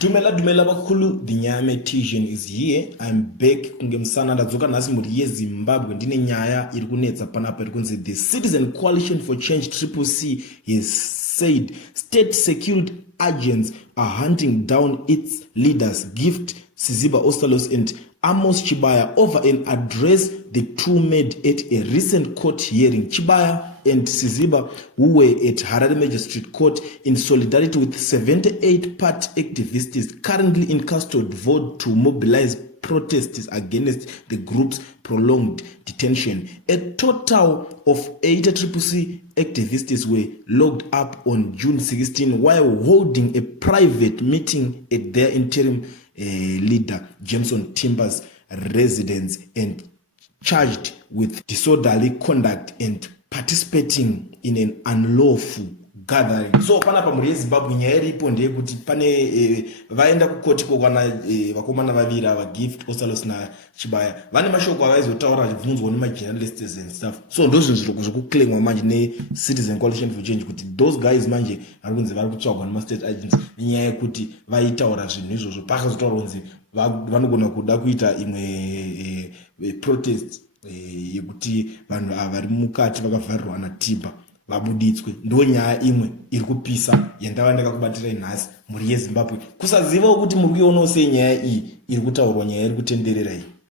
Dumela bakulu, Dinyame Tijan is here. I'm back kungemsana ndadzoka nhasi muri yeZimbabwe ndine nyaya iri kunetsa panapa iri kunzi the Citizen Coalition for Change CCC has said state security agents are hunting down its leaders Gift Siziba Ostalos and Amos Chibaya over an address the two made at a recent court hearing. Chibaya and Siziba, who were at Harare Magistrate Court in solidarity with 78 party activists currently in custody, vowed to mobilize protests against the group's prolonged detention. A total of 80 CCC activists were locked up on June 16 while holding a private meeting at their interim leader Jameson Timber's residence and charged with disorderly conduct and participating in an unlawful gathering. So panapa muri yeZimbabwe nyaya iripo ndeyekuti pane vaenda kukotiko kana vakomana vaviri ava Gift Ostalos naChibaya vane mashoko avaizotaura vachibvunzwa nemajournalists and stuff. So ndozvo zviro zvokuklemwa manje neCitizen Coalition for Change kuti those guys manje vari kunzi vari kutsvagwa nemastate agents nenyaya yekuti vaitaura zvinhu izvozvo pakazotaura kunzi vanogona kuda kuita imwe protest yekuti vanhu ava vari mukati vakavharirwa naTiba vabuditswe. Ndo nyaya imwe iri kupisa yandava ndakakubatira nhasi muri yeZimbabwe. Kusaziva kuti muri kuionawo sei nyaya iyi iri kutaurwa, nyaya iri kutenderera iyi.